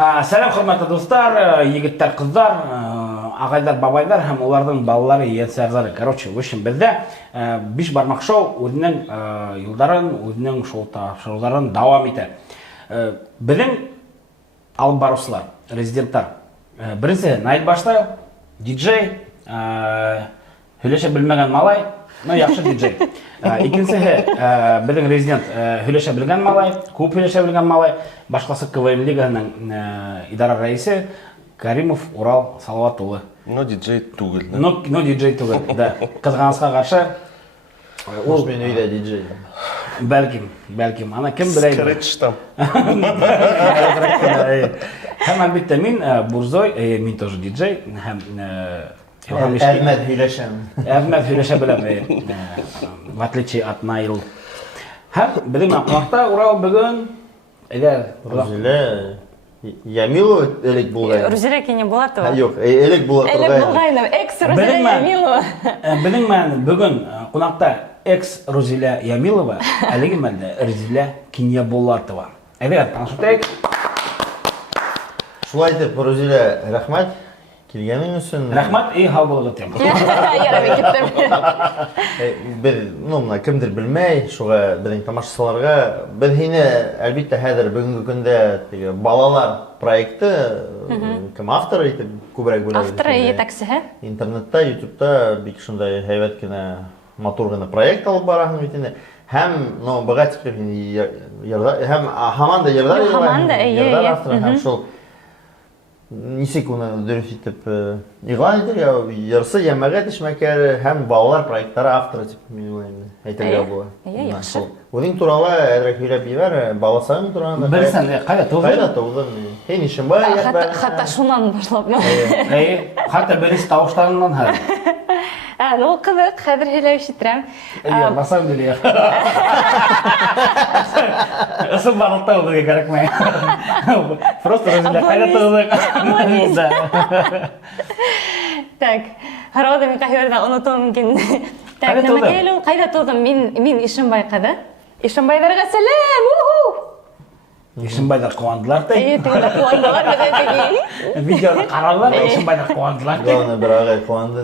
Сәлем құрметті достар, егіттер, қыздар, ағайдар, бабайдар һәм олардың балалары, еңсәрзары. Короче, өшін бізде биш бармақ шоу өзінің юлдарын, өзінің шоуларын давам ете. Біздің алып барушылар, резиденттар. Бірінші Наиль Баштаев, диджей, сөйлеше білмеген малай, но яқшы диджей. Екіншісі біздің резидент сөйлеше білген малай, көп сөйлеше білген малай, башқасы КВМ лиганың идара рәйісі Каримов Урал Салаватұлы. Но диджей түгіл. Но диджей түгіл, да. Қызғанысқа қаршы. Ол мен үйде диджей. Бәлкім. Ана кім білейді? Скретчтам. Һәм әлбетте мен Бурзой, мен тоже диджей. Әвмәд хүйләшәм. Әвмәд сөйлеше білем, в отличие от Наил. Һәм біздің қонақта Урал бүгін Рузилә Ямилова элек булды. Рузилә Кене Булатова. Юк, элек була Элек торгай. булгайны, экс Рузилә Ямилова. Біздің мән бүгін қонақта экс Рузилә Ямилова, әлеге мәнде Рузилә Кене Булатова. Әйдәгәр, танышытайық. Шулай итеп, Рузилә, рәхмәт. Килгәнең өчен. Рәхмәт, хал булыгы тем. Ярабый киттем. Бер, мына кемдер белмәй, шуга безнең тамашачыларга без һине әлбәттә хәзер бүгенге көндә теге балалар проекты кем авторы итеп күбрәк бүләк. Авторы етәкчеһе. Интернетта, YouTube'та бик шундай һәйбәт кенә матур гына проект алып бараһың бит инде. Һәм, ну, бага тикле һәм һаман да ярдәм итә. Һаман да, Һәм шул нисек уны дөрес итеп игълан итәргә, ярсы җәмәгать эшмәкәре һәм балалар проектлары авторы дип мин уйлыйм. Әйтергә була. Яхшы. Уның турында әдрәк һөйләп җибәр, баласының турында. Берсен, кайда туган? Кайда туган? Һин Ишембай Хатта шуннан башлап. Хатта берис тавыштарыннан һәр. Ну кызык, хәзер һөйләп ишетрәм. На самом деле. Ысып барылтау бізге кәрәкмәй. Просто Рузилә кайда туган? Так, һәрвакыт мин кайда онытуым мөмкин. Так, нәмә килү, кайда тудым? Мин Ишембай кайда? Ишембайларга сәлам. Ишембайдар куандылар да. Тегеләр куандылар бит. Видеоны каралар, Ишембайдар куандылар. Главное, бер агай куанды.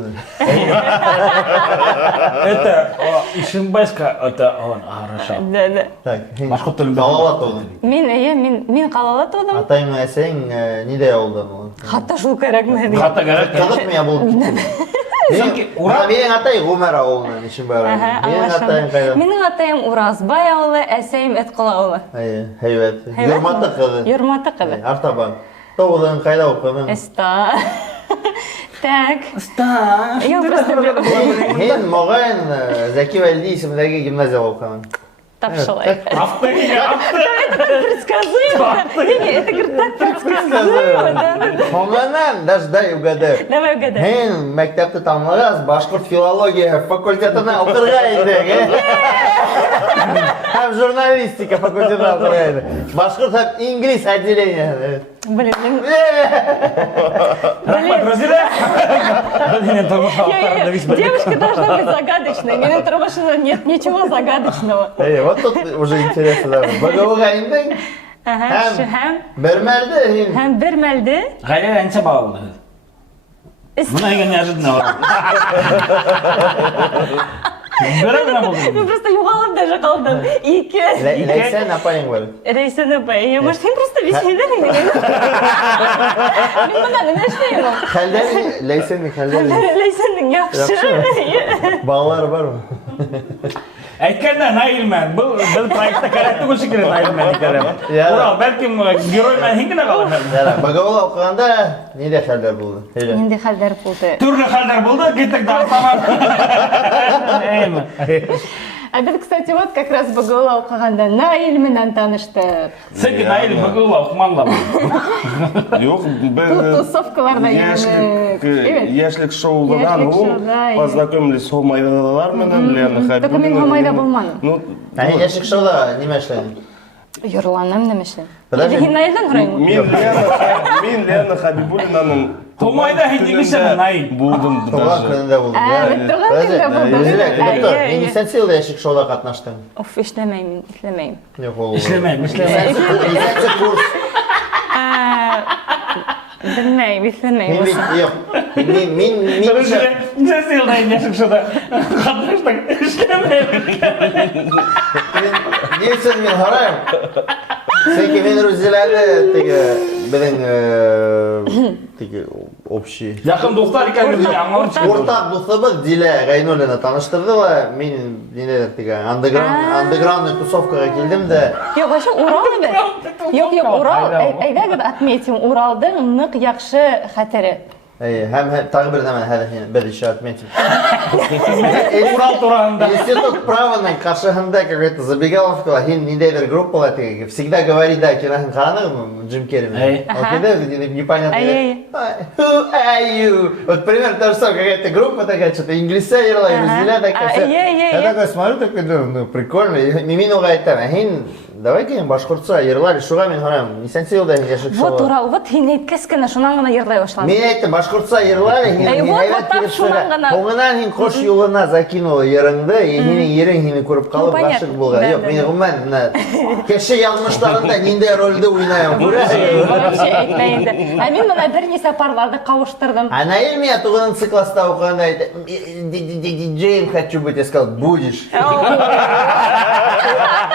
Это Ишембайска, это он Араша. Да. Так, Башка телендә. балала туган. Мин калала тудым. Атайың әсәң ниндәй авылдан ул? Хатта шул кирәкмәди. Хатта кәрәк. Кызыкмый булып китте. Менің атай Гомер авылынан Ишембай районы. Менің атайың кайда? Минең атайым Уразбай авылы, әсәем Эткала авылы. Һәйбәт. Юрматы кызы. Юрматы кызы. Артабан. Таудан кайда укыдың? Эста. Так. Ста. Я просто Һин Моган Заки Валди исемендәге гимназияда укыдың. тапшылай. Предсказуемо. Это говорит, так предсказуемо. Моганнан даже дай угадаю. Давай угадай. Һин мәктәпте тамамлагач, башкорт филология факультетына укырга идең. Һәм журналистика факультетына укырга идең. Башкорт һәм инглиз отделение. Блин. Рахмат, Рузилә. Девушка должна быть загадочной. Менің тұрмышында нет ничего загадочного. Вот тут уже интересно. Багауга индең. Һәм Бермәлде һин. бер мәлде. Гаилә әнчә бала булды. Мына егә неожиданно. Мен просто югалып даже калдым. Ике. Ләйсән апайың бар. Рейсен апай, я может, сен просто беседер мен мына неме эшлейм? Хәлдән Ләйсән. Лейсеннің яхшы. Балалары бармы? Әйткәндә Наилмен, бұл проектта кәрәк түгел шикелле Наилмен икәнем. Урал, бәлкем героймен һин генә калыр. Багауга укыганда нидә хәлдәр булды? Нинди хәлдәр булды? Түрлі хәлдәр булды, киттек дә тамам. А біз, кстати, вот как раз Багаула укыганда Наил менән таныштык. Сәки Наил Багаула укыманлар. Юк, Тусовкаларда яшьлек шоулардан познакомились Хомайдалар менән Лена Хабибуллина. Только мен Хомайда булмадым. Ну, Яшик шоуда нимә эшләдең? Юрланым немешли. Подожди. Һин Наилдан һорайм. Мин Лена Хабибуллинаның Хомайда һин димисәң Наил. Булдым Туган даже. көнендә булды. Туган көнендә булды. Нисәнче елда яшик шоуда катнаштың? Оф, эшләмәйм. Юк, ул. Эшләмәйм. Нисәнче курс? Білмейм, Мен бит, білмейм. жоқ. Мен Неше сыйлайын яшік шыда. Қатынаштың іштемеймін. не үшін мен қараймын? Сенке мен рүзеләді теге общий. Жақын достар екенімізді аңлауын Ортақ досыбыз Диля Гайнуллина таныштырды. Мен теге андеграундный тусовкаға келдім де. Yok, вообще Урал бе? Yok, Урал. Әйдәгід отметим, Уралдың нық яқшы хәтері. Һәм тағы бір нәмәне хәдәфен бір еще отметим. Урал турағында. Институт правының қаршығында какой-то забегаловка, ниндейдер группалар теге всегда говорит, да, киносын қарадыңыз Джим Керримен. Окейда, непонятно. Who are you? Вот примерно то же самое, какая-то группа такая, что-то инглисайрла, русиля такая. Я такой смотрю, такой, ну прикольно. Мен оға айтам, давай кейін башқұртса ерлар, шуға мен қараймын, не сәнсе елда яшік шоға. Вот Урал, вот хин еткескені шунан ғана ерлай башлады. Мен айттым, башқұртса ерлар, вот так шунан ғана. Оңынан хин қош юлына закинула еріңді, хинің ерің хині көріп қалып ғашық болған. Жоқ, мен ғұман, кеші язмыштарында нендей рөлді ойнайым. Вообще айтпайынды. Мен мұна бірнесе парларды қауыштырдым. Наиль меня туғының цикласта оқығанда айтты, диджеем хочу быть, я сказал, будешь.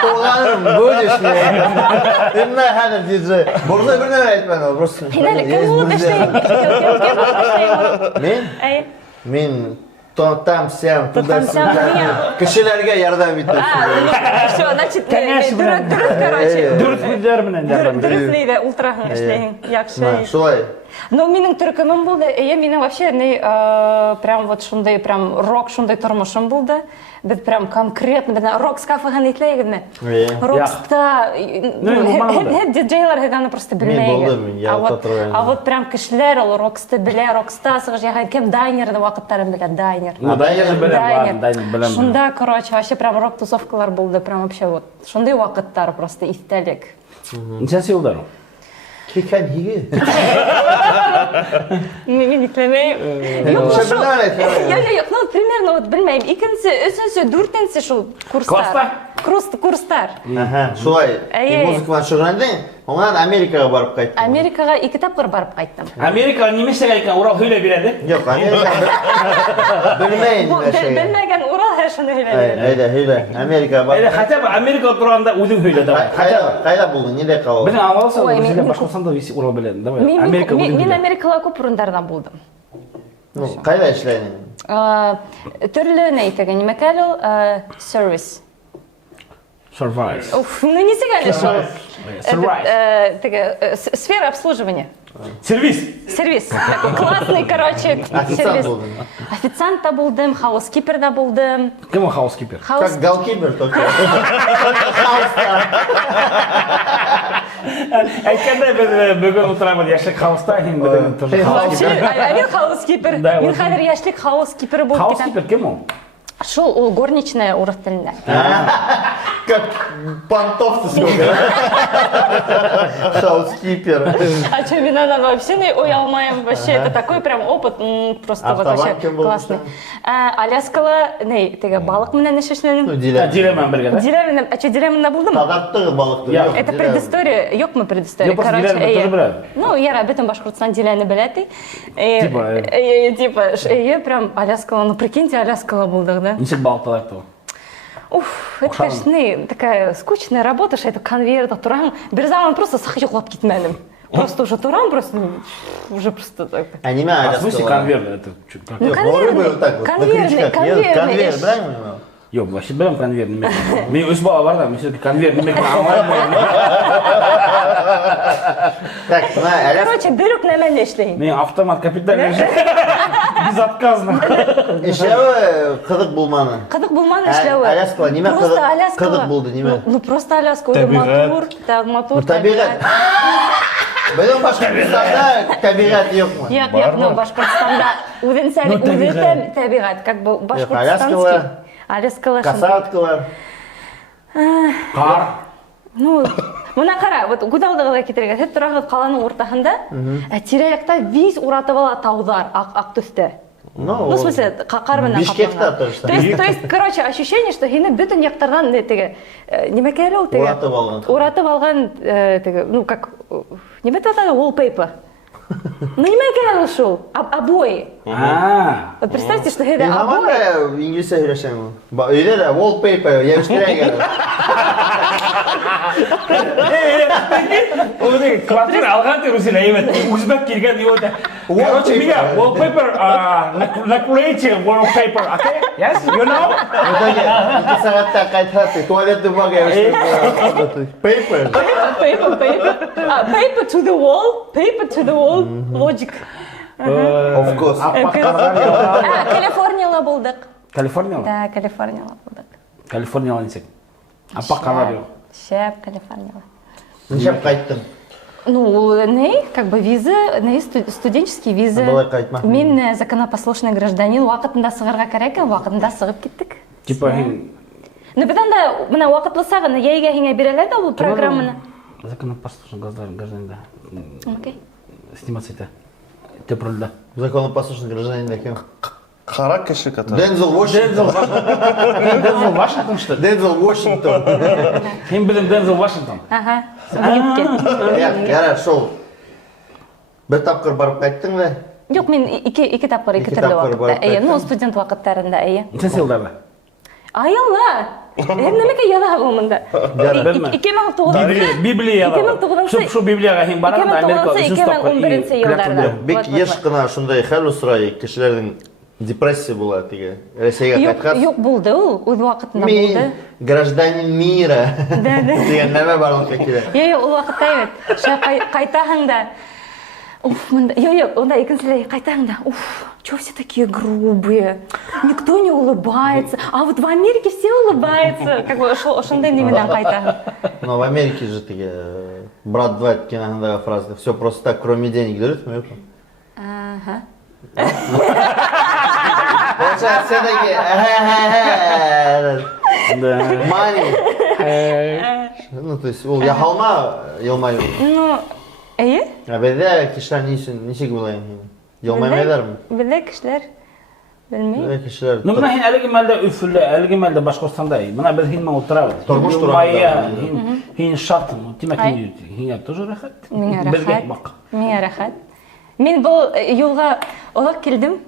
Туғаным, будешь ли? Имна ханыр диджей. Бұрны бір нәр айтпан ол, просто. Хинәлі, кім болып Мен? Мен там, сям, туда-сюда. Кішілерге ярдам етті. Все, значит, дұрыт, короче. Дүрт күндер менен жардам береді. Дұрыт нейді, ултрағын іштейін, яқшы. Шулай. Ну, менің түркімім болды, менің вообще прям вот шундай, прям рок шундай тұрмышым болды. Біз прям конкретно, рок скафыған етлейгідні. Рокста, диджейлар хеданы просто білмейгі. А вот прям кішілер ол роксты біле, рокста сығыш яған кем дайнерді вақыттарын біле, дайнер. Дайнер білем. Шунда, короче, вообще прям рок тусовкалар болды, прям вообще вот. Шундай вақыттар просто истелек. Неше сыйлдар? Кекен хиге. Мен итлемейм. Yok, ну, примерно, вот, білмейм, екінші, үшінші, дүртінші шул курстар. Курстар. Шулай, музыкадан шығырандың, оңынан Америкаға барып қайттым. Америкаға 2 тапқыр барып қайттым. Америкаға немесе екен Урал хөйле береді? Жоқ, Америкаға білмейін. Білмеген Урал әшіні höйледі. Әйді, höйле, Америкаға барып. Хотя бы Америкаға тұрғанда өзің höйле, давай. Қайда болдың, неде қалу? Біздің аңғаласа, өзілен башқұрсанда Урал біледі, давай. Мен Америкаға көп бұрындардан болдым. Қайда ішләйін? Түрлі нәйтігі, немек әлі сервис. Service. Ну не сегодня шел. Service. Сфера обслуживания. Сервис. Сервис. Такой классный, короче. Официант болдың. Официант да болдым, хаускипер да болдым. Кім хаускипер? Как галкипер только. Әйткенде біз бүгін отырамыз яшік хауста, мен хаускипер. Мен қазір яшік хаускипер болып кетем. Хаускипер кім ол? Шул, ол горничная урыс тілінде. Как понтовцы сколько. Хаускипер. А что, мен анан вообще не уялмаем, вообще, это такой прям опыт, просто вот вообще классный. Аляскала, не, теге балық менен ешешленем. Дилемен бірге, да? Дилемен, а что, дилемен болдым? Тағаттығы балықты. Это предыстория, yok mu предыстория? Yok, просто Диляны тоже біледі. Ну, я bütün Башқұртстан Диляны біледі. Типа, прям Аляскала, ну прикиньте, Аляскала болдық, да? Неше балық талайықты ол? Уф, это, конечно, такая скучная работа, что это конвейер, турам. Bir zaman просто сахи құлап кетмәдім. Просто уже турам, просто уже просто так. А неме А в смысле конвейер? Это как? Конвейерный, конвейер, правильно? Yok, вообще білем конвейер неме. Мен өз бала бар да, мен все-таки конвейер неме аңлаймын. Так, короче, бүйрек нәмәлі ішлейін. Мен автомат капиталь безотказно. Ішлеуі қызық болманы. Қызық болманы ішлеуі. Аляскала, неме қызық болды, неме? Ну просто Аляска, мотор, табиғат. Біздің Башқұртстанда табиғат жоқ ма? Жоқ, ну Башқұртстанда өзін табиғат, как бы башқұртстанский. Аляскала. Касаткалар. Қар. Ну, мына қара, вот Гудалдыға кетерге, сәт тұрағы қаланың ортағында, тираяқта виз уратып ала таудар, ақ түсті. Ну, в смысле, қарбынан Бишкекта то же самое. То есть, короче, ощущение, что хені бүтін яқтардан немекелі ол Уратып алған. Уратып алған, ну, как, не бет атады, wallpaper. Ну неме екен ушул? Обои. Вот представьте, что это Мен обои. аманда инглизce сөйлешемін. Үйдер wallpaper, ебіштіреген. Ол деген квартира алған деп өзен әймет. Узбек келген деп отыр. Короче, меня wallpaper, наклейте wallpaper, okay? Yes, you know? Екі сағатта қайтады, туалетті бағы ебіштіреген. Paper. Paper to the wall, logic. Of course. Калифорнияла болдық. Калифорнияла? Да, Калифорнияла болдық. Калифорнияла несек. Апа қалар yok. Шәп Калифорнияла. Нешеп қайттың? Ну, как бы виза, студенческий виза. Былай қайтма. Мен законопослушный гражданин, уақытында сығырға керек, уақытында сығып кеттік. Типа, Ну, потому что мына уақытлы сағын, ейге хеңе береледі бұл программаны. законопослушный гражданин, да. Окей. Сниматься это. Теп рөлда. Законопослушный гражданин да кем? Қара кіші ката. Дензел Вашингтон. Дензел Вашингтон, что ли? Дензел Вашингтон. Мен білем Дензел Вашингтон. Ага, юбке. Яра, шол. Бір тапқыр барып қайттың да? Жоқ, мен екі тапқыр, екі Екі түрлі тапқыр барып уақытта. қайттың? Ну, студент уақыттарында, Несен сылдарда? Айалла! Немеке яла болмында. Білмі. 2009 Библияға. 2009 Шу Библияға хен барады, Америка 2011 жылдарда. Бек еш қына шындай хәл ұсырай, кішілердің депрессия болады, теге. Ресейге қайтқас. Жоқ, болды ол, өз уақытында болды. Мен гражданин мира. Деген нәме барлыққа келе. Ол уақытта evet. Қайтағың да. Уф, онда екіншілер қайтағың да. Уф, чё все такие грубые? Никто не улыбается. А вот в Америке все улыбаются. Как бы ошондай неменен қайтағың. Но в Америке же теге брат 2 киноғандағы фраза. Все просто так, кроме денег. Дөрет ме? Ага. Получается, все такие money. Ну, то есть, ол яхалма, елмай. Ну, әйе? А бәді кішілер несек болайын? Елмаймайдар ма? Біле кішілер. Білмей. Кішілер. Ну, мына хен әлгі мәлді үфілі, әлгі мәлді Башқұртстанда. Мына біз хен отырабыз. Тұрмыш тұрабыз. Хен шартым. Тимәк хен тоже рахат. Меңе Бізге рахат. бақ. Меңе рахат. Мен бұл юлға олақ келдім,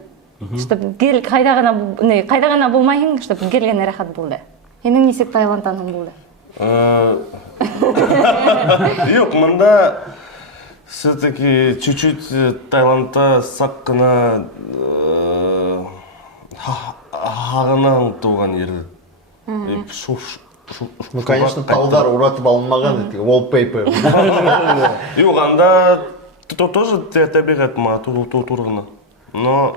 чтоб қайда ғана болмайын, чтоб келген рахат болды. Енің несек Таиландтаның болды? Жоқ, мында все-таки чуть-чуть Таиландта сақ қына хағынан туған ерді. Ну, конечно, талдар ұратып алынмаған, wallpaper. Жоқ, анда тоже табиғат ма тұрғына. Но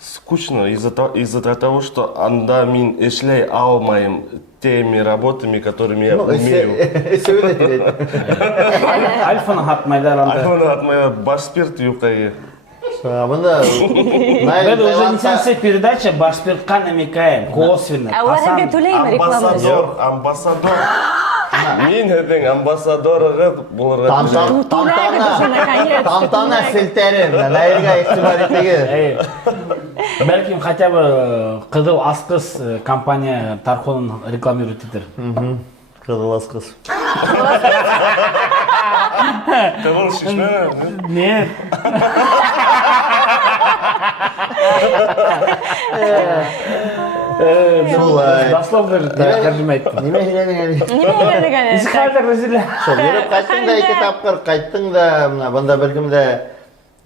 скучно из-за того, что анда мен эшлей алмайым теми работами, которыми я умею. Альфаны хатмайдар анда. Альфаны хатмайдар, башспирт юқайы. Мында... Бәді уже несенсе передача башспиртқа намекаем, косвенно. А оларға төлеймі рекламаны? Амбассадор. Мен әдің амбассадорығы бұларға Тантана сілтерін, лайырға ектибар етпеге. Бәлкім хотя бы Қызыл Асқыз компания Тархонын рекламирует етер. Қызыл Асқыз. Қызыл шешмені? Нет. Дословно же тәржімейді. Неме хиләдің әлі? Исхайдар өзілі. Сол, еріп қайттың да, екі тапқыр қайттың да, бұнда бәлкім де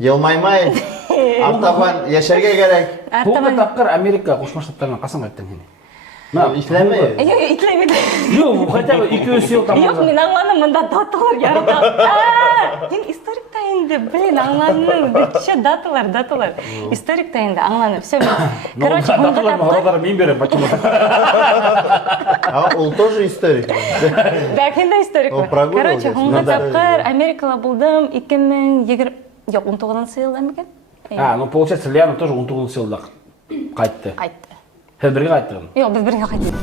елмаймай, артабан яшәрге керек. Бұл тапқыр Америка Қошма Штаттарынан қасан қайттың хені? İşlemiyor. İtlemedi. Yok, хотя бы 2 yıl tamam. Yok, men anladım, mında datalar yarıda. Мен историк тайында, блин, anladım. Bütçe datalar. Историк тайында, anladım. Все, короче, даталар мағарадар мен берем, почему-то. А он тоже историк. Да, кенде историк. Короче, онда тапқыр Америкала болдым, 2020... Yok, 19 yılda mı кен? Ну, получается, Лиана тоже 19 yılda қайтты. Қайтты. Сіз бірге қайттығын? Yok, biz бірге қайттық.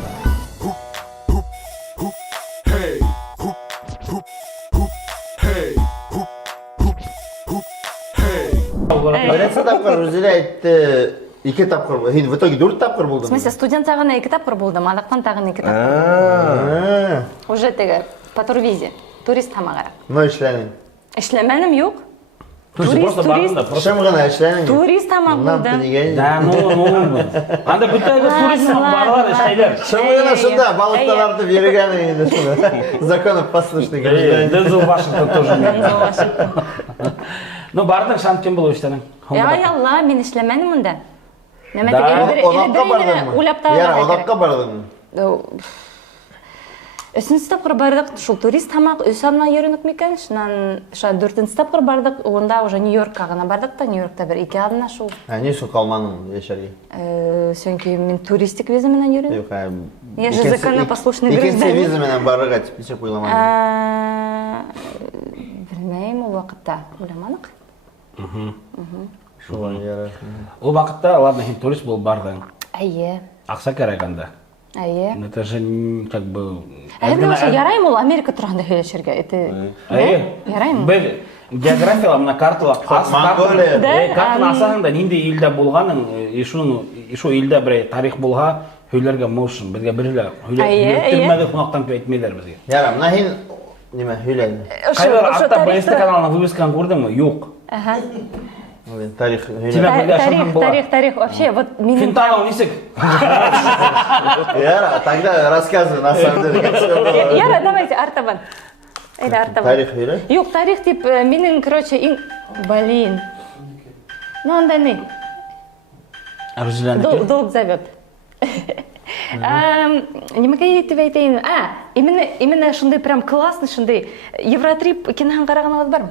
Бірінші тапқыр өзілі айтты, 2 тапқыр, в итоге 4 тапқыр В болдым. смысле, студент тағына 2 тапқыр болдым, адақтан тағына 2 тапқыр. Уже тегі, по турвизе, турист тамағара. Но işlenin. Ішлеменім yok. Просто бардым да, просто. Шым ғана эшләнең. Турист тамақ Намты болды. деген. Да, анда бүтәйді турист барлар эшләйләр. Шым ғана шында балықталарды берген енді шында. Законов послушный гражданин. Дензел Вашингтон тоже. Ну, бардың шанткен бұл өштенің. Ай алла, мен ішлемәнім мұнда. Одаққа бардың. Яра, одаққа бардың. Үшінші тапқыр бардық, шул турист тамақ үш амна үйренік мекен, шынан 4-ші тапқыр бардық, онда уже Нью-Йоркқа ғана бардық та, Нью-Йоркта бір 2 амна шул. Не шул қалманың ешерге? Сөнки мен туристик визаменен үйреніп. Я же законопослушный Икенсе гражданин. визаменен барыға тепесек ойламадың. Білмейм, ол вақытта ойламадық. Шулай, яра. Ол вақытта, ладно, хин турист болып бардың. Әйе. Ақса керек анда. Әйе. Это же как бы... Ярайм ол Америка тұрғанда сөйлешерге. Ярайм. Бір географиялар мына карталар. Монголия. Картаны асағанда нинде елде болғаның, ишу елде бір тарих болға, хөйлерге молшын, бізге бірілі өйттірмәді қонақтан көйтмейлер бізге. Яра, мына хин неме хөйләді? Қайлар атта БСТ каналына выпусканы көрдің ме? Жоқ. Тарих хөйләді. Тарих. Вообще, вот... Финтанов несек? Яра, тогда рассказывай на самом деле. Яра, давайте, артабан. Тарих хөйләді? Жоқ, тарих тип, менің, короче, блин. Ну, анда не? Долг зовет. Немеге етіп айтайын? Именно шындай прям классный, шындай Евротрип киноған қараған алады бар ма?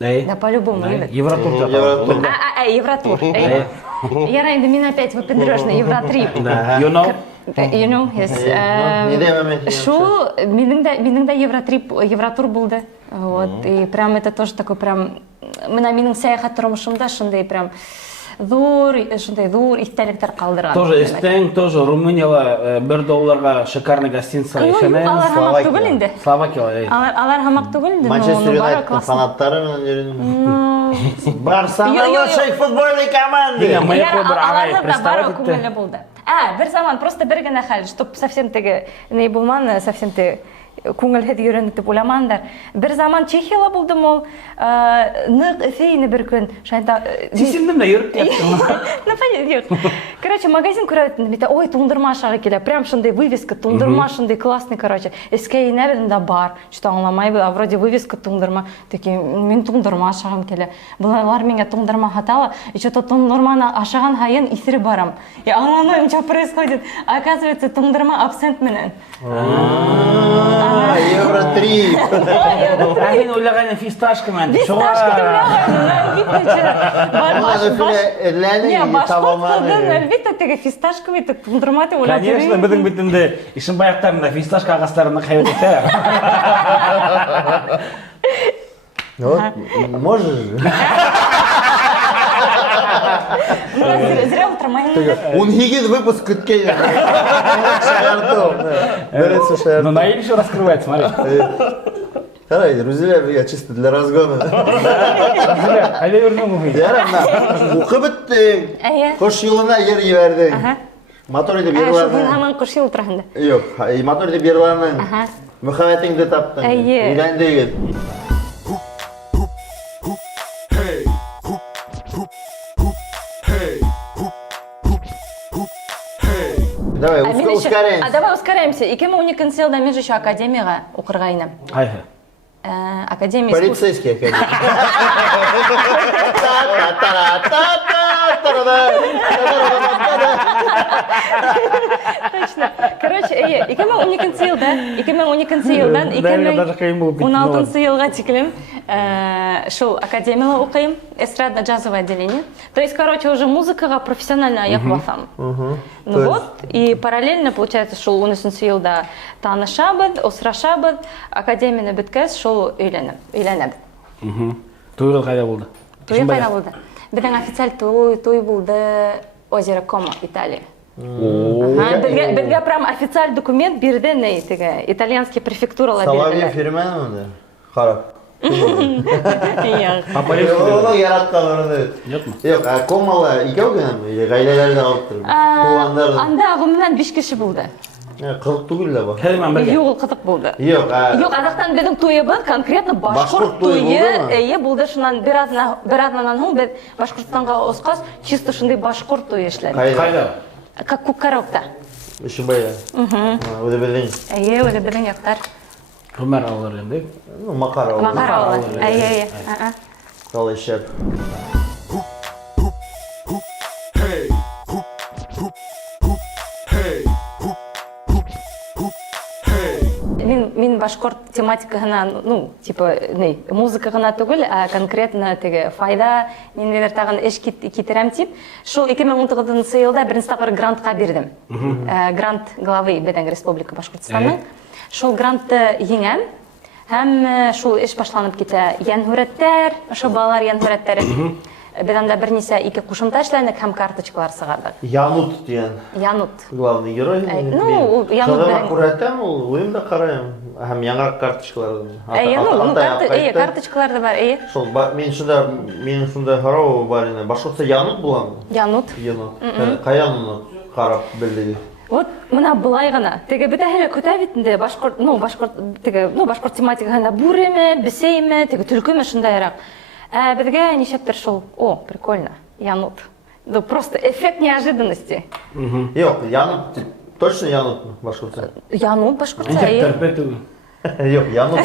Да, по-любому. Евротур. Евротур. Яра, енді мен опять выпендрежный Евротрип. You know? You know, yes. Шо, менің да Евротур болды. Вот, и прям это тоже такой прям... Менің саяхат тұрмышымда шындай прям... Зор, истәліктер қалдырған. Тоже істең, тоже Румынияла $1 шикарный гостиница ешенен. Алар хамақ түгіл енді. Словакия. Алар хамақ түгіл енді. Манчестер Юнайтед фанаттары менен үйренdim. Барселона шейх футбольный команды. Күңілі болды. Бір заман, просто бір гана хәл, чтоб совсем теге не болманы, совсем теге көңілхеді үйренітіп ойламандар. Бір заман Чехияла болдым ол, нық эфейіні бір күн. Сесімдім да еріп кеттім. Ну, понятно. Короче, магазин көрәттім, ой, туңдырма шағы келе. Прям шындай вывеска, туңдырма шындай классный, короче. Эске енәбін да бар. Что аңламай был, а вроде вывеска туңдырма. Таки, мен туңдырма шағым келе. Бұлар менге туңдырма хатала. И что-то туңдырманы ашаған хайын исірі барам. Я аңламайым, что происходит. Оказывается, туңдырма абсент менен. Евротрип. Әйін ойлағайын фисташка мәнді. Фисташка ойлағайын. Әлбетті теге фисташка бейті туңдырматы ойлап көрейін. Конечно, біздің бітінде ішін баяқтарында фисташка ағастарында қайбет етті. Можешь же? Зря утрамайын. Он хигин выпуск күткен. Ну, на еще раскрывает, смотри. Қарай, Рузеля, я чисто для разгона. Қайда өрнің мұхи? Ярам, оқы бітті. Қош юлына ер евердің. Мотор едіп ерларының... Шуғын хаман қош ел тұрағында. Yok, мотор едіп ерларының мұхабетіңді таптың. Үйләндегі. Давай, ускоряемся. Давай ускоряемся. И кем уни консел да между еще академия Украина. Қайғы. Академия искусств. Полицейский академия. Точно. Короче, и кем уни консел, да? И кем уни консел, да? И кем он алтын сыйлға текілім. Шел академия оқиым. Эстрадно-джазовое отделение. То есть, короче, уже музыкаға профессионально аяқ басам. Ну вот, и параллельно, получается, шел унысын сыйлда танышабыд, осырашабыд, академияны біткіз, шел үйленіп. Тойғыл қайда болды? Той қайда болды? Біздің официаль той болды озеро Комо, Италия. Бізге прям официаль документ берді, итальянский префектуралар берді. Соловьев Ферменов да? Қарап. Папалевский яратқан орынды. Жоқ, Комалы екеу күнім? Ғайлелерді алып тұрып? Анда ғымынан 5 кіші болды. Кызык түгел да бар. Хәлиман бергә. Юк, ул кызык булды. Юк, Юк, адактан безнең туебыз конкретно башкорт Башкорт туе туе, булдымы? булды, шуннан бер атнанан һуң без Башкортстанга оскас чисто шундый башкорт туе эшләдек. Кайда? Как Кукарокта. Ишебая. Үзе белдең. Үзе безнең яктар. Гомәр алыр инде. Ну, Макаров. Макарова. Калай шәп. Мин башкорт тематикаһына, ну, типа, музыка гына түгел, а конкретно теге файда, ниндидер тагын эш китерәм дип, шул 2019 елда беренче тапкыр грантка бирдем. Грант главы Беден Республика Башкортстанның. Шул грантты еңәм, һәм шул эш башланып китә. Янһүрәттәр, ошо балалар янһүрәттәре. Бедәндә бернисә ике кушымта эшләнек һәм карточкалар сыгардык. Янут дигән. Янут. Главный герой. Ну, Янут белән. Күрәтәм, ул уенда карыйм. Һәм яңа карточкалар. Карточкалар да бар, Шул мен шунда харау бар ине. Башкортса Янут буламы? Янут. Янут. Каяны карап белдеге. Вот мына былай гына. Теге бетәһе көтә бит инде башкорт тематикаһында бүреме, бесейме, теге төлкеме шундайрак. Безгә ничектер шул. О, прикольно. Янут. Ну просто эффект неожиданности. Юк, Янут точно Янут башкортса. Янут башкортса. Терпетү. Юк, Янут.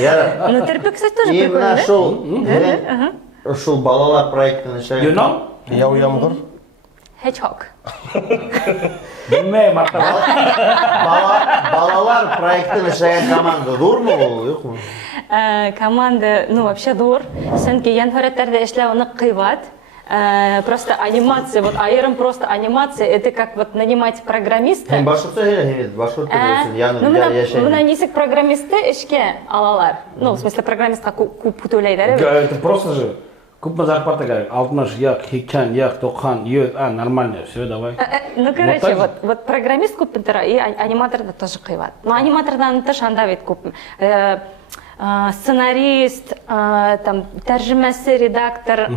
Я. Ну терпек, кстати, тоже Именно прикольно. шул балалар проектын эшләгән. You know? Яу ямгыр. Hedgehog. Белмәй, Марта. Балалар проектын эшләгән команда зурмы ул, юкмы? Команда, ну вообще дур. Сөнки янһүрәттәрдә эшләү нык кыйбат. Просто анимация, вот айрым просто анимация, это как вот нанимать программиста. Башкортса һәм башкорт телесен Ну менә нисек программистты эшкә алалар. Ну, в смысле программистка күп түләйләр. Это просто же күпме зарплата керек? 60, як 80, як 90, 100, нормально, все, давай. Ну, короче, вот программист күп тора и аниматор да тоже кыйбат. Но аниматордан тыш анда бит күп. Сценарист, там тәрҗемәсе, редактор.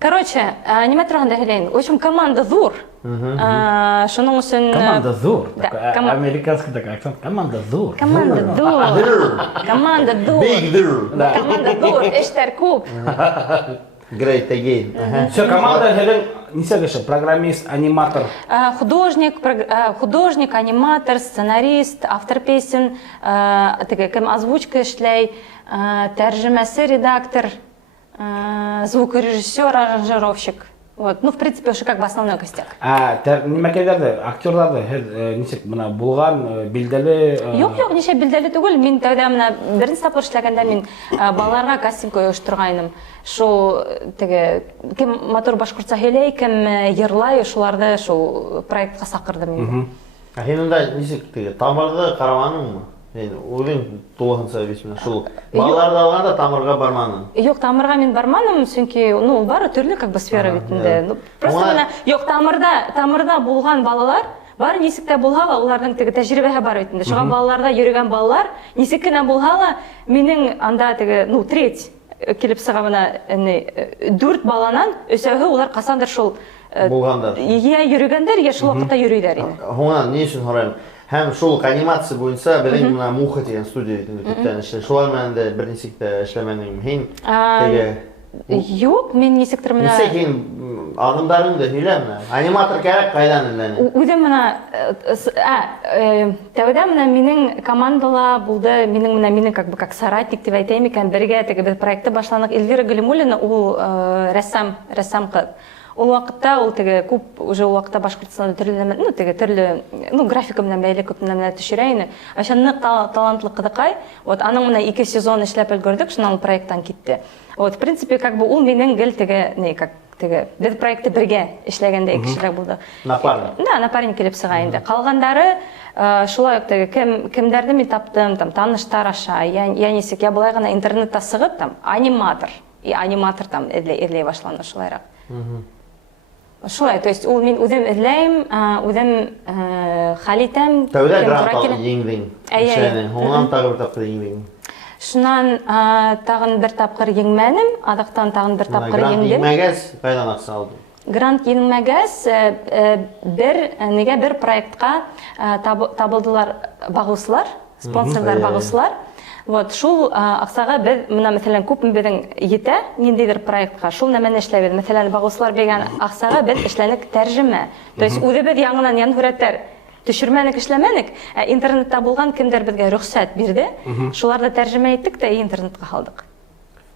Короче, аниматорга да һәләйин. В общем, команда зур. Шуның өчен Команда зур. Да, Американский такой акцент. Команда зур. Команда дур. Команда дур. Big Dur. Команда дур. Эштәр күп. Great again. Все, команда һәлән нисәгәшә? Программист, аниматор. Художник, аниматор, сценарист, автор песен, теге кем озвучка эшләй, тәрҗемәсе, редактор, звукорежиссер, аранжировщик. Вот, ну, в принципе, уже как бы основной костяк. Нимәкәләрдә, актерларда нисек мына булган, билдәле. Юк, ничә билдәле түгел. Мин тәүдә менә беренче тапкыр эшләгәндә мин балаларга кастинг оештыргайным. Шул теге кем мотор башкортса һәләй, кем йырлай, шуларда шул проектка сакырдым мин. Һинда нисек теге тамырга караманыңмы? Уйлыйм тулыгын сөйләсәм, шул балаларда алганда тамырга барманың. Юк, тамырга мин барманым, чөнки, ну, бар төрле как бы сфера бит инде. Ну, просто менә юк, тамырда булган балалар бар нисек тә булһа ла, уларның теге тәҗрибәһе бар бит инде. Шуңа балаларда йөргән балалар нисек кенә булһа ла, минең анда теге, ну, треть килеп сыга менә 4 баланан өсәүһе улар касандыр шул Булгандар. Я йөргәндер, я шул вакытта йөриләр инде. Хуңа ни өчен һорайм? Һәм шул анимация буенча белән менә Муха дигән студия күптән эшләр. Шулар менән дә бер нисек тә эшләмәнең. Һин теге юк, мин нисектер менә нисек һин адымдарыңды һөйләмә. Аниматор кирәк кайдан инде? Үзем менә тәүдә менә минең командала булды, минең как бы как соратник дип әйтәм икән, бергә теге бер проектты башланык. Эльвира Галимуллина, ул рәссам кыз. Ул вакытта ул теге күп уже ул вакытта Башкортстанда төрле графика белән бәйле күп нәрсәләр төшерә иде. Ошонны талантлы кызыкай. Вот аның менә 2 сезон эшләп өлгердек, шуннан проекттан китте. Вот в принципе как бы ул минең гел теге как теге бер проектты бергә эшләгәндә 2 кешеләр булды. Напарник. Да, напарник килеп сыга инде. Калгандары шулай ук теге кемдәрне мин таптым, там таныштар аша, я нисек, я былай гына интернетта сыгып там аниматор там эзләй башланы шулайрак. Шулай, то есть ул мин үзем эзләйм, үзем халитәм. Тәүдә грант еңдең. Һуңнан тагын бер тапкыр еңдең. Шуннан тагын бер тапкыр еңмәнем, адактан тагын бер тапкыр еңдем. Еңмәгәс, кайдан акча алдың? грант енмәгәс, бер проектка табылдылар багучылар, спонсорлар багучылар. Вот шул аксага без мына мәсәлән күпме безнең йитә ниндидер проектка шул нәмәне эшләбез. Мәсәлән багучылар биргән аксага без эшләнек тәрҗемә. То есть үзебез яңадан янһүрәттәр төшермәнек эшләмәнек, интернетта булган кемдер безгә рөхсәт бирде. Шуларда тәрҗемә иттек тә интернетка халдык.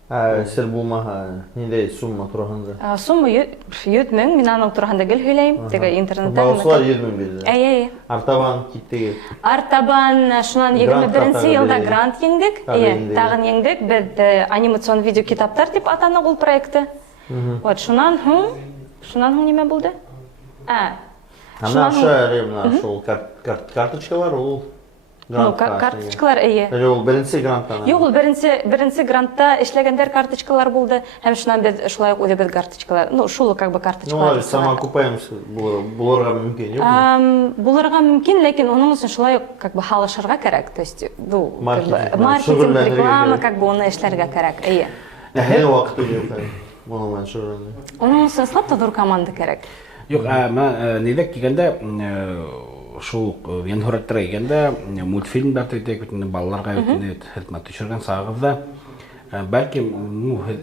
Сер булмаһа, ниндәй сумма турында? Сумма 100 мең, мин аның турында гел һөйләйм. Теге интернетта. Багучылар 100 мең бирде. Әйе. Артабан киттеге. Артабан шунан 21 елда грант еңдек. Тагын еңдек. Без анимацион видео китаптар дип атана ул проекты. Вот шунан һуң нимә булды? Ана шул карточкалар ул карточкалар әйе. Ул беренче гранттан. Юк, ул беренче грантта эшләгәндәр карточкалар булды. Һәм шуннан без шулай ук үзебез карточкалар. Шул как бы карточкалар. Ну, самоокупаемость булырга мөмкин, юкмы? Булырга мөмкин, ләкин уның өчен шулай ук как бы халышырга кирәк. То есть бу маркетинг, реклама как бы уны эшләргә кирәк. Әйе. Һәр вакыт юк. Моның шураны. Уның өчен слаб dur команда кирәк. Юк, мен нидәк килгәндә шул янһүрәттәр килгәндә мультфильмдар тәйтәк бит балаларга бит хезмәт төшергән сагызда бәлки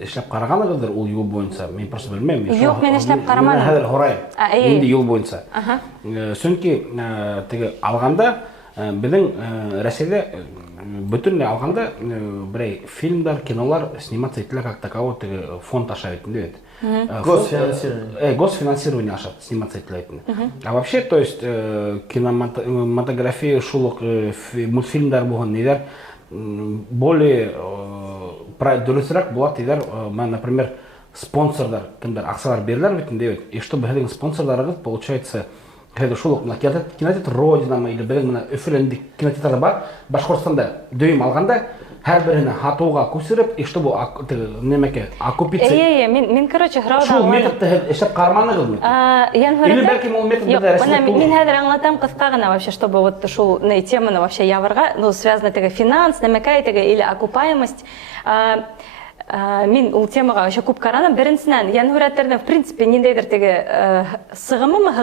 эшләп караганыгыздыр ул юл буенча. Мен просто белмәм. Юк, мен эшләп карамадым. Хәзер һорайм. Инде юл буенча. Чөнки теге алганда безнең Россиядә бөтенләй алганда берәй фильмдар, кинолар сниматься ителә как таковой теге фонд аша бит. Госфинансирование аша сниматься ителә. А вообще, то есть кинематография шул мультфильмдар булган ниләр более дөресрәк була диләр. Мен, например, спонсордар кемдер аксалар бирәләр бит инде. И чтобы һәлеге спонсорларыгыз получается хәзер шул кинотеатр Родина или безнең Өфелендә кинотеатры бар. Башкортстанда дөйм алганда һәр беренә хатуга күсереп, и чтобы немәкә окупиться. Мин короче һрауда. Шул методта эшләп карманыгызмы? Или бәлки ул методда Россия. Мин хәзер аңлатам кыска гына вообще, чтобы вот шул теманы вообще ябырга, связано теге финанс, немәкә теге или окупаемость. Мин ул темага вообще күп карадым. Беренчедән, янһүрәттердән в принципе ниндәйдер теге сыгымы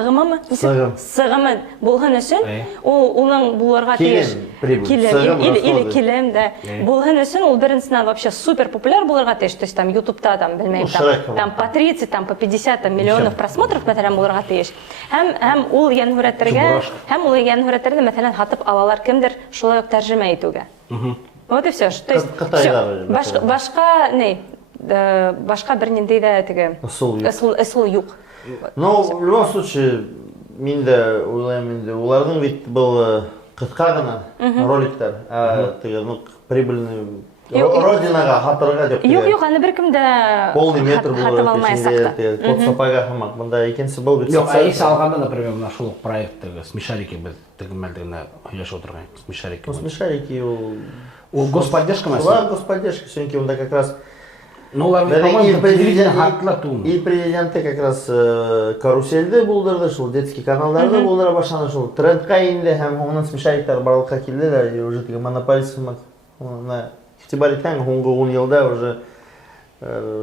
булган өчен, улның булырга тиеш или килем дә булган өчен ул беренчедән вообще супер популяр булырга тиеш. То есть там YouTube'та там белмәйм там по 30, там по 50 миллионов просмотров мәсәлән булырга тиеш. Һәм ул янһүрәттергә, мәсәлән хатып алалар кемдер шулай ук тәрҗемә итүгә. Вот и все. То есть башка бер ниндәй дә теге ысул юк. Но в любом случае мин дә уйлыйм инде уларның бит был кыска гына роликтар, теге прибыльный Родинага хатырга дип. Юк, аны беркем дә полный метр булыр дип. Код сапага хамак монда икенче был бит. Юк, аясы алганда, например, на шул проекттагы смешарики без теге мәлдәгенә һөйләшә отырган смешарики. Смешарики ул господдержка мәсәлән. Ла господдержка, чөнки онда как раз и президенты как раз карусельде булдырды, шул детский каналларда булдыра башлады, шул трендка инде һәм оннан смешариклар барлыкка килде дә, и уже теге монополист на фестивальдән һуңгы 10 елда уже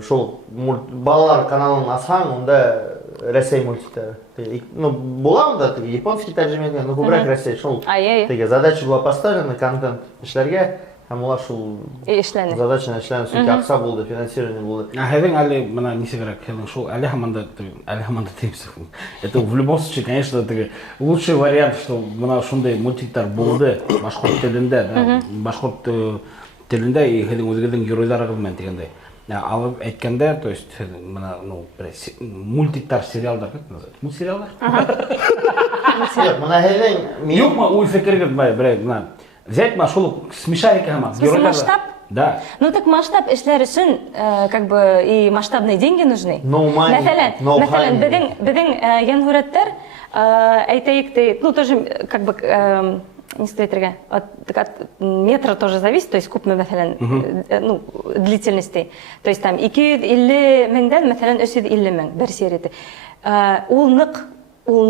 шул балалар каналын ачсаң, онда Россия мультиктары. Ну, була да теге японский тәрҗемә, но күбрәк Россия шул. Теге задача була поставлена контент эшләргә. Һәм улар шул задачаны эшләгән, чөнки акча булды, финансирование булды. Һәзер әле мына нисегрәк, шул әле һаманда теймсең. Это в любом случае, конечно, теге лучший вариант, что мына шундай мультиктар булды башкорт телендә, башкорт телендә и һәзер үзегезнең геройларыгыз белән дигәндәй. Алып әйткәндә, то есть мына мультиктар, сериалдар, как называется? Мультсериалдар? Юк, мына һәзер юкмы уй фикергез бар, мына взять машину смешарики хамак. Масштаб? Да. Ну так масштаб эшләр өчен как бы и масштабные деньги нужны. Мәсәлән, безнең янһүрәттәр әйтәйек, ну тоже как бы не стоит рога. От метра тоже зависит, то есть күпме мәсәлән длительности. То есть там 250 меңдән мәсәлән 350 мең бер серия. Ул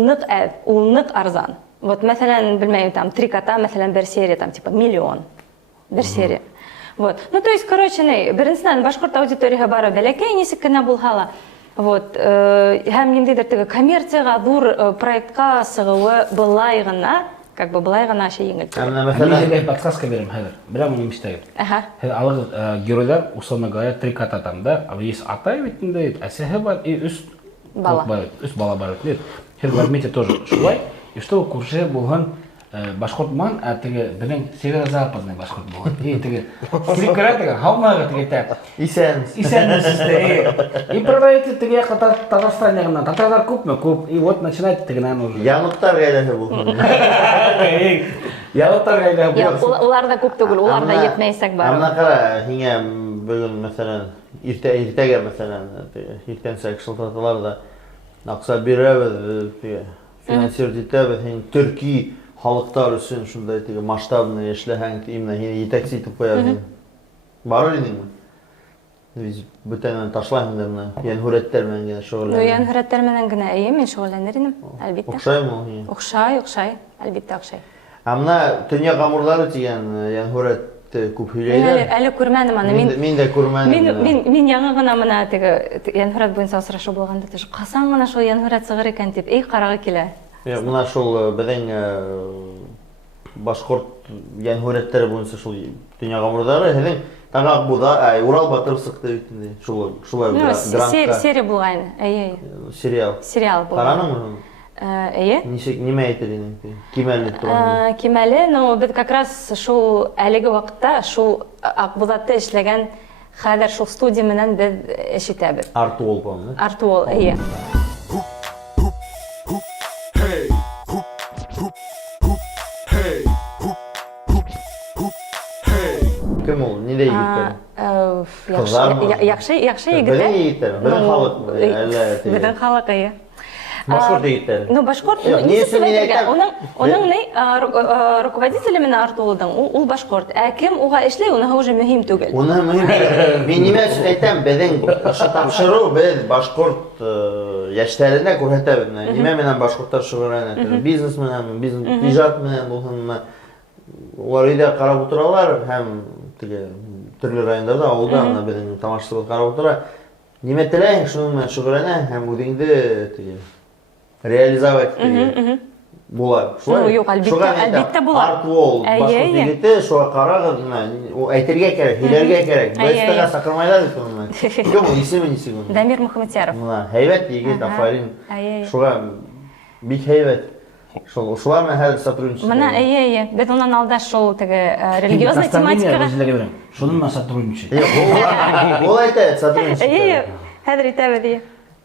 нык арзан. Вот, мәсәлән, белмәйм, там, 3 кота, мәсәлән, бер серия, там, типа, миллион. Бер серия. Вот. Ну, то есть, короче, беренчедән башкорт аудиторияга барып бәләкәй нисек кенә булһа ла, Вот, һәм ниндейдер теге коммерцияга ҙур проектка сығыуы былай ғына, как бы былай ғына еңел түгел. Әмма Мен мәсәлән, сізге подсказка берем хәзер. Білем оны еместәгір. Аха. Алғы геройлар, условно говоря, 3 кота там, да? Есть ата битінде, әсәһе бар, и 3 Бала. 3 бала бар. Хер бармете тоже шулай. И что күрше булган башкорт ман, а теге белән северо-западный башкорт булган. И теге килеп керә теге, һаумага теге тә. исән. И продаете теге Татарстан ягыннан. Татарлар күпме? Күп. И вот начинает тегенән уже. Януттар гайрәһе булсын. Ялыктар гайда Я, булсын. улар да күп түгел, улар да етмәйсәк бар. Ана кара, һиңә бүген мәсәлән, иртәгә мәсәлән, иртәнсәк шылтыраталар да акча бирәбез, финансир итәбез, һин төрки халыктар өчен шундай теге масштабный эшләһәң, именно һине итәкче итеп куябыз. Бар идеңме? Biz бүтәнен ташлайм да менә, ян хүрәттәр менән генә Ну, шөгыльләнәм. ян хөрәттәр менән генә мин шөгыльләнер идем, әлбиттә. Охшаймы ул һиңа? Охшай, әлбиттә охшай. Амна дөнья гамурлары дигән ян хүрәт күп һөйләйләр. Әле күрмәдем аны. Мин дә күрмәдем. Мин яңа гына менә теге ян хөрәт буенча очрашу булганда төш. Касан гына шул ян хөрәт сыгыр икән дип, эй карагы килә. Менә шул безнең башкорт ян хүрәттәре буенча шул дөнья гамурлары һәм тагак буда, Урал батыр сыкты бит инде. Шулай Ну, грантка. серия булган. Әйе. Сериал. Сериал булган. Караныңмы? Әйе. Ничек нимә әйтер инең? Кимәллек турында. Кимәле, но без как раз шул әлеге вакытта шул Акбузатта эшләгән хәзер шул студия менән без эш итәбез. Артуол булган. Артуол, әйе. Кем ул? Нидә егетләр? Яхшы егетләр. Безнең егетләр, безнең халык әллә Безнең халык, әйе. башкорт егетләр. Ну, башкорт, Yok, niyesi beni ekler? Onun ne rukovodители менә Артуолдан, ул башкорт. Ә кем уга эшләй, уны уже мөһим түгел. Уны мөһим. Мин нимә өчен әйтәм, безнең тапшыру без башкорт яшьләренә күрһәтәбез. Нимә менән башкортлар шөгыльләнә? Бизнес менән, бизнес иҗат менән булһынмы? Улар өйдә карап утыралар һәм теге төрле районнарда, авылда менә безнең тамашачылар карап утыра. Нимә теләйң, шуның менән шөгыльләнә һәм үзеңне теге реализовать була. Ну, юк, әлбиттә була. Артуол башкорт егете, шуңа карагыз, ул әйтергә кирәк, һөйләргә кирәк. Бәйстәгә сакырмайлар бит уны. Кем ул исеме ничек ул? Дамир Мөхәммәтяров. Мына һәйбәт егет, афарин. Шуңа бик һәйбәт. Шулар менән хәзер сотрудничество. Менә әйе. Без унан алда шул теге религиозный тематикага. Шуның менән сотрудничать. Ул әйтә сотрудничество. Әйе. Хәзер итәбез ди.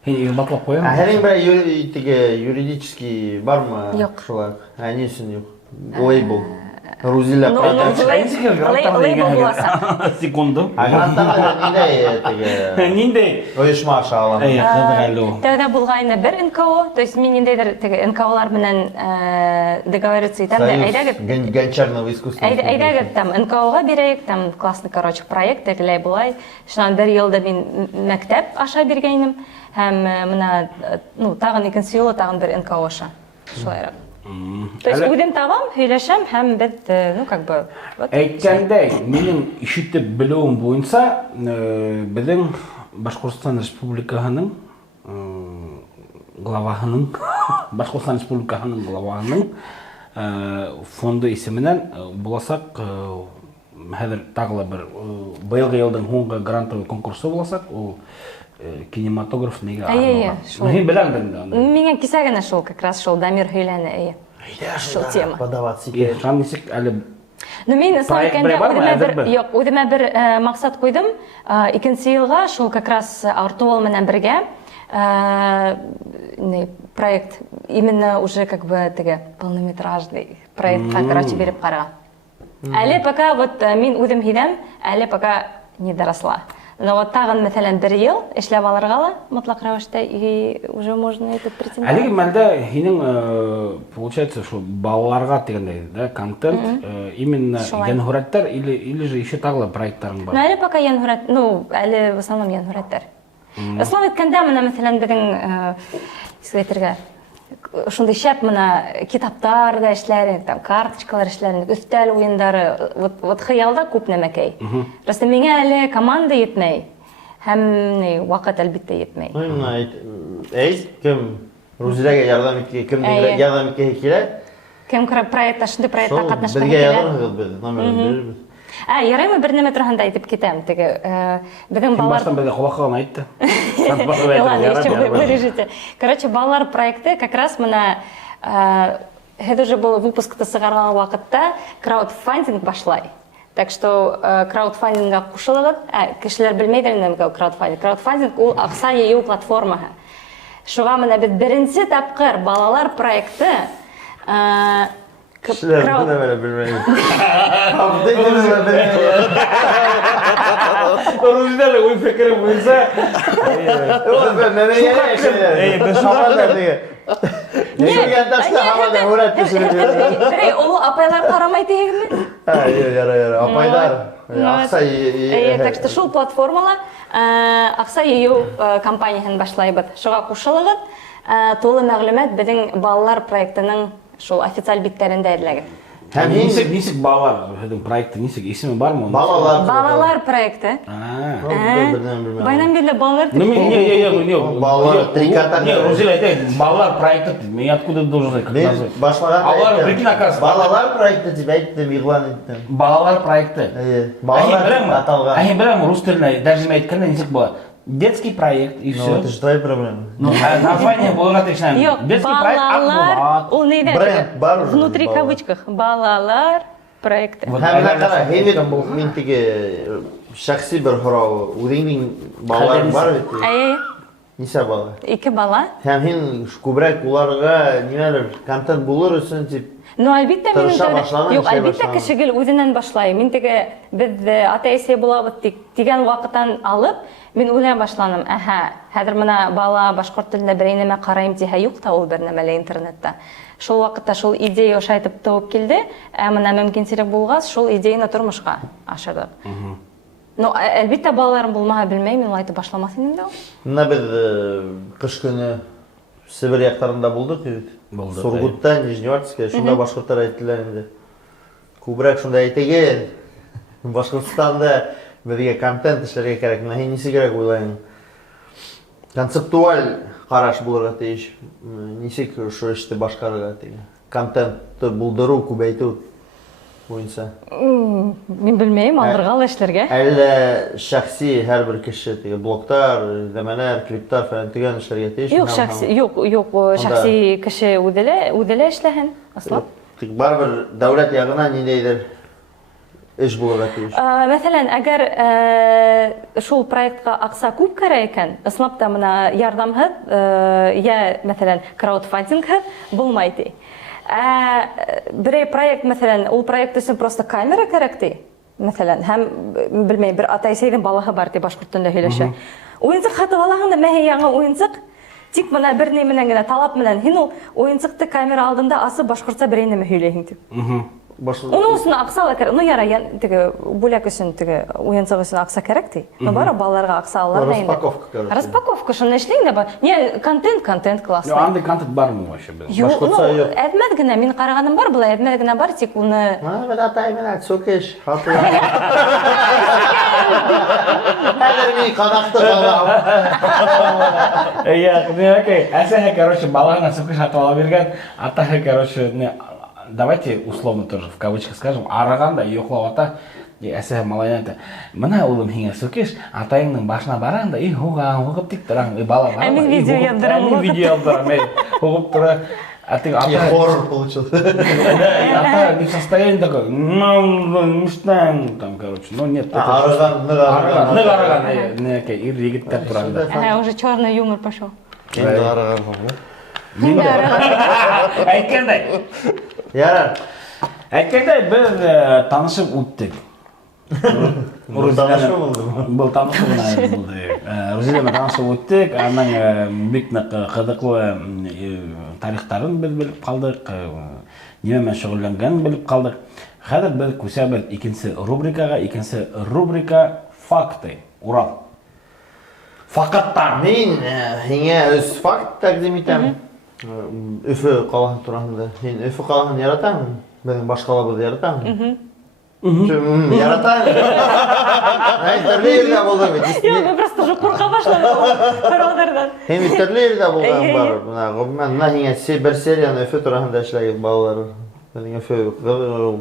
Һин батлап куям. Һәрең бер теге юридический бармы? Юк. Шулар. Ни өчен юк? Лейбл. Рузилә Секунду. Агрантага ниндәй теге Ниндәй? оешма аша алам. Тәүдә булгайны бер НКО, то есть мин ниндәйдер теге НКОлар белән договориться итәм дә, әйдәгез. Гончарного искусства. Әйдәгез там НКОга бирәйек, там классный, короче, проект тегеләй булай. Шуннан бер елда мин мәктәп аша биргәйнем һәм менә, ну, тагын икенче елда тагын бер НКО аша. Шулайрак. То есть үдем табам, һөйләшәм һәм бит, ну, как бы, вот. Әйткәндәй, минем ишетеп белүем буенча, безнең Башкортстан Республикаһының главаһының, Башкортстан Республикаһының главаһының фонды исеменнән буласак, хәзер тагы бер быелгы елның һуңгы грантовый конкурсы буласак, ул кинематограф нигә арналган. Мин беләм инде. Миңа кисәгенә шул, как раз шул Дамир һөйләне, әйе. Шул тема. Подаваться. Шан нисек әле Ну, мин ислам икәндә үдемә бер максат куйдым. Икенче елга шул как раз Артуол менән бергә проект именно уже как бы теге полнометражный проектка, короче, биреп карага. Әле пока вот мин үдем һидәм, әле пока не доросла. Но вот тагын, мәсәлән, бер ел эшләп алырга ла мотлак рәвештә и уже можно этот претендовать. Әлеге мәлдә һинең получается шул балаларга дигәндәй, да, контент именно янһүрәттәр или же еще тагы проектларың бар. Ну, әле пока янһүрәт, ну, әле в основном янһүрәттәр. Ислам әйткәндә менә мәсәлән безнең сөйләтергә шундай шәп менә китаптар да эшләре, там карточкалар эшләре, өстәл уеннары, вот хыялда күп нәмәкәй. Просто миңа әле команда етмәй. һәм вакыт әлбиттә етмәй. Кем Рузиләгә ярдәм иткән, кем ярдәм иткән килә? Кем проектта, шундый проектта катнашкан Безгә ярдәмыгыз без, номерын бирербез. Яраймы бер нәмә турында әйтеп китәм. Безнең балалар Баштан безгә кулаклаган айтты. Вырежите. Короче, балалар проекты как раз мына это уже был выпускта сыгарган вакытта краудфандинг башлай. Так что краудфандингга кушылыгыз, кешеләр белмәйдер инде краудфандинг. Краудфандинг ул акча йыю платформаһы. Шуңа менә бит беренче тапкыр балалар проекты Кешеләр белмәй. Абдыйдыр белмәй. Рузилә уй фикере буенча. Ул апайлар карамай тегезме? Апайлар. Так что шул платформала акча йыю компанияһын башлайбыз. Шуңа кушылыгыз, тулы мәгълүмат безнең балалар проектының шул официаль битләрендә әзерләгез. Һәм нисек балалар һедің проекты нисек исеме бармы? Балалар проекты. Байнам бирле балалар. Балалар трикотаж. Не, Рузилә әйтә, балалар проекты. Мен откуда должен знать? Мен башлаган. Алар прикинь, оказывается. Балалар проекты дип әйттем, игълан иттем. Балалар проекты. Балалар аталган. Ай беләм рус телендә даже әйткәндә нисек була? Детский проект и все. Ну, это же твоя проблема. Ну, название было отличное. Детский проект Акбулат. Он не бренд, внутри кавычках. Балалар проекты. Мен теге шәхси бер һорау, үзеңнең балаларың бар бит? Нисә бала? 2 бала. Һәм һин күбрәк уларга нимәлер контент булыр өчен дип. Ну, әлбиттә әлбиттә кешегел үзеннән башлай. Мин теге без ата-әсә булабыз дигән вакыттан алып, мин уйлай башланым. Хәзер менә бала башкорт телендә бер нәмә карыйм дигән юк та ул бер нәмәле интернетта. Шул вакытта шул идея ошайтып табып килде. Менә мөмкинчелек булгас, шул идеяны тормышка ашырдык. Ну, әлбиттә балаларым булмага белмәйм, мин айтып башламас идем дә. Менә без кыш көне Сибир яктарында булдык бит. Сургутта, Нижневартовская, шунда башкортлар әйттеләр инде. Күбрәк шунда әйтегез. Башкортстанда безгә контент эшләргә кирәк. Менә һин нисек кирәк уйлайсың? Концептуаль караш булырга тиеш. Нисек шу эште башкарырга тиеш. Контентты булдыру, күбәйтү буенча. Мин белмәйм, алырга эшләргә. Әллә шәхси һәрбер кеше теге блоктар, дәмәләр, клиптар фәлән дигән эшләргә тиеш. Юк, шәхси кеше үҙелә эшләһен. Аслап. Тик барбер дәүләт ягына ниндәйдер эш булырга тиеш. Мәсәлән, әгәр шул проектка акча күп кирәк икән, ысмапта менә ярдәмһез, я мәсәлән, краудфандингһыз булмай ди. Бер проект, мәсәлән, ул проект өчен просто камера кирәк ди. Мәсәлән, һәм белмәй, бер ата-әсәнең балаһы бар ди башкорт телендә һөйләшә. Уенчык хатып алганда мәһә яңа уенчык. Тик менә бер ни менән генә талап менән һин ул уенчыкты камера алдында асып башкортса бер нәмә һөйләйһең дип. Onun üstüne aksa var. Ну яра, теге бүләк өчен теге уенчык өчен акса кирәк ди. Ну бара балаларга акса алалар да инде. Распаковка, короче. Распаковка шуны эшләйң дә. Не, контент классный. Yo, андай контент бармы вообще без? Юк, әдмәт генә мин караганым бар, булай әдмәт генә бар, тик уны. Мен атай менә сөкеш, хатыла. Хәзер мин кадакты балам. Я, окей. Әсәһе, короче, балаһына сөкеш хатып ала бергән, атаһы, короче, давайте условно тоже в кавычках скажем, араганда йоклавата, әсәһе малайнанта. Менә улым һиңа сөкеш, атайыңның башына баранда, и хугып тик торам, бала бар. Мин видео яздырам. Видео яздырам. Хугып тора. Хоррор получился. Ата не в состоянии такой, мыштан, там, короче, ну нет. Араган, егеттер турында. Уже черный юмор пошел. Әйткәндәй. Ярар. Әйткәндәй, без танышып үттек. Был танышып булды. Рузиләмен танышып үттек. Аның бик нык кызыклы тарихтарын без белеп калдык. Нимәмен шөгыльләнгәнен белеп калдык. Хәзер без күсәбез икенче рубрика факты. Урал. Факаттар. Мин һиңа үз факт тәкъдим итәм. Өфө калаһы турында. Һин Өфө калаһын яратамы? Безнең башкалабызды яратамы? Яратам. Интервьюда булды бит. Юк, мен просто уже курка башлады Родардан. Hem türlü yerde bulgan var. Buna hine bir seriyani öfü turahında işləyib balalar. Öfü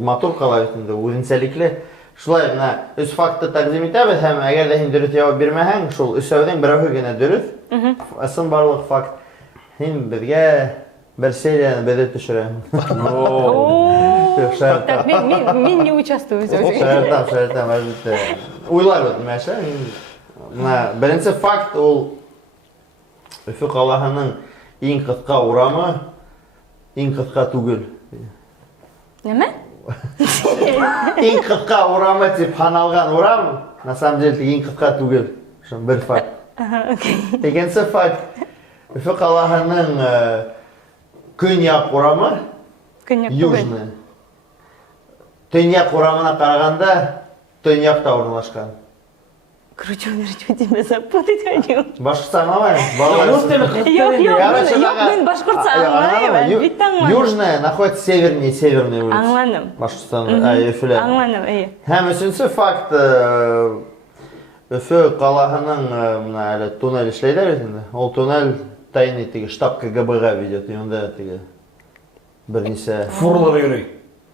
motor qalavitinde uzunselikli. Şulay öz faktı təqdim etəbid həm əgər də dürüst cavab verməsən, şul üsəvdən birəfə gənə dürüst. Asın barlıq fakt. Hem birgə bir seriyani bedel düşürəm. Так, мен не участвую. Şərtəm, əlbəttə. Uylar ödüm əşə. Birinci fakt ol Öfü qalahının en qıtqa uramı, en qıtqa tugul. Nəmə? En qıtqa uramı deyip hanalgan uram, na samом деле en qıtqa tugul. Şun bir fakt. İkinci fakt, Öfü qalahının könyak uramı, южный. Tönyak uramına qaraganda Tönyakta ornalaşkan. Короче, он решил тебя запутать хочу. Башқұртса аңламайм. Жоқ, мен башқұртса аңлаймын. Битті аңланым. Южная находится севернее улицы. Аңланым. Башқұртстан, Өфілер. Аңланым, ие. Һәм үшінші факт, Өфі қалағының туннель ішлейдер етінде. Ол туннель тайны штаб КГБ-ға ведет. И онда бірнесе Фурлар үйрей.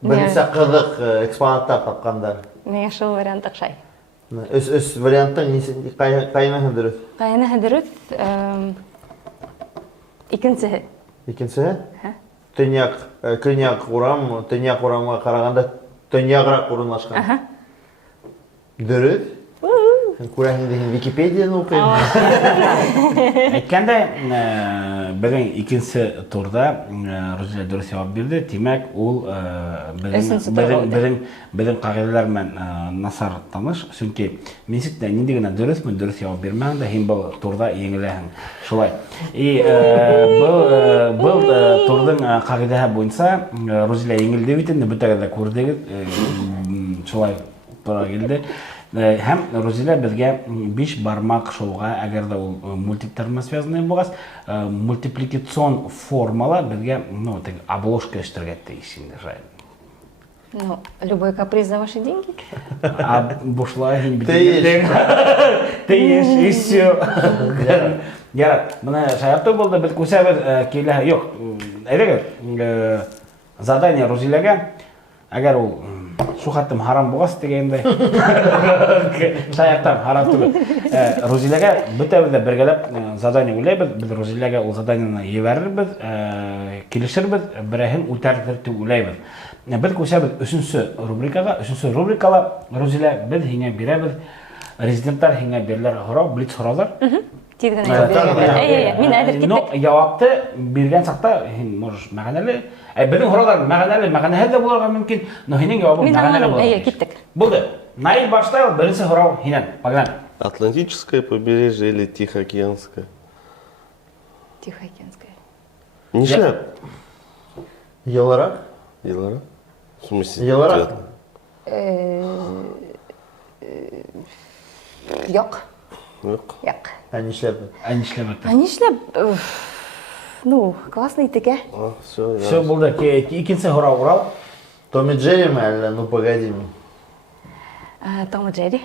бірнесе қызық экспонаттар тапқандар. Мен шыл вариант ақшай. Өс варианттың қайынаһы дұрыс? Қайынаһы дұрыс. Икенсігі. Икенсігі? Көньяк урамға қарағанда төньягырақ орналасқан. Дұрыс? Көрәһең деген Википедияны оқиын. Әйткәндә, бөгөн икенче турда Рузилә дөрес җавап бирде. Тимәк, ул безнең кагыйдәләр белән насар таныш. Чөнки мин ситтә нинди генә дөресме, дөрес җавап бирмәгән дә һин бу турда еңеләһең. Шулай. И бу турдың кагыйдәһе буенча Рузилә еңелде бит инде бүтәгә дә күрдегез. Шулай тура килде. Һәм Рузилә безгә 5 бармак шулга, әгәр дә ул мультиктармен связанный булгас, мультипликацион формала безгә, обложка эштергә тиешинде шай. Ну, любой каприз за ваши деньги. А бушлай һин бит. Тиеш, и всё. Ярат, менә шаярту булды, бит күсәбез килә. Юк, әйдәгез. Задание Рузиләгә, әгәр ул Шухаттым харам бугас дегенде. Шаяктан харам түгел. Рузиләгә бөтәбез дә бергәләп задание уйлайбыз. Без Рузиләгә ул заданиены ебәрербез, килешербез, берәһен үтәрдер дип уйлайбыз. Без күсәбез 3нче рубрикага, 3нче рубрикала Рузилә без һиңә бирәбез. Резидентлар һиңә бирәләр һорау, блиц сораулар. Тиз генә җавап бирәм. Мин әдер киттек. Но җавапты биргән сакта һин можешь мәгънәле, безнең һораулар мәгънәһез дә булырга мөмкин, но һинең җавабың мәгънәле булыр. Мин киттек. Булды. Наил башта беренче һорау һиннән. Погнали. Атлантическое побережье или Тихоокеанское? Тихоокеанское. Нишләп? Елларак? Елларак? В смысле? Елларак? Юк. Юк. Юк. Нишләп? Нишләп? Ну, классный итек. Все, Все булды. Икенче һорау Урал. Том и Джерри ме, әллә ну погоди. Том и Джерри.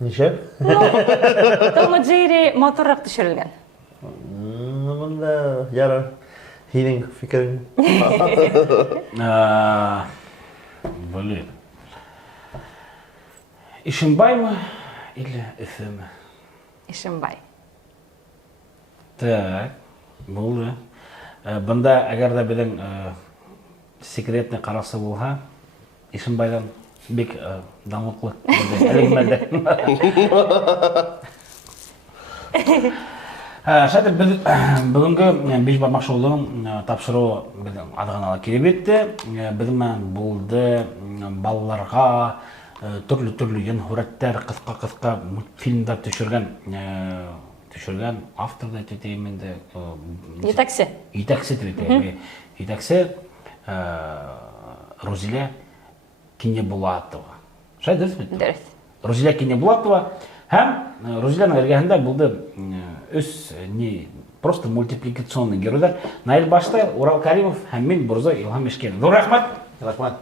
Нишләп? Том и Джерри моторрак төшерелгән. Монда ярар. Һинең фикерең. Блин. Ишимбаймы или Эфеме? Ишимбай. Так, булды. Бында әгәр дә безнең секретный карасы булһа, Ишимбайдан бик данлыклы әлегмәлдә. Шәйтер бүгенге 5 бармак шоуның тапшыруы безнең адыганала килеп итте. Безнең булды балаларга төрле янһураттар, кыска мультфильмдар төшергән автор да тетейм инде. Итәксе. Итәксе Рузилә Кинебулатова. Шәй дөресме? Дөрес. Рузилә Кинебулатова һәм Рузиләнең эргәһендә булды просто мультипликационный геройдар. Наил Баштай, Урал Каримов һәм мин Бурза Илһам Эшкән. Зур рәхмәт. Рахмат.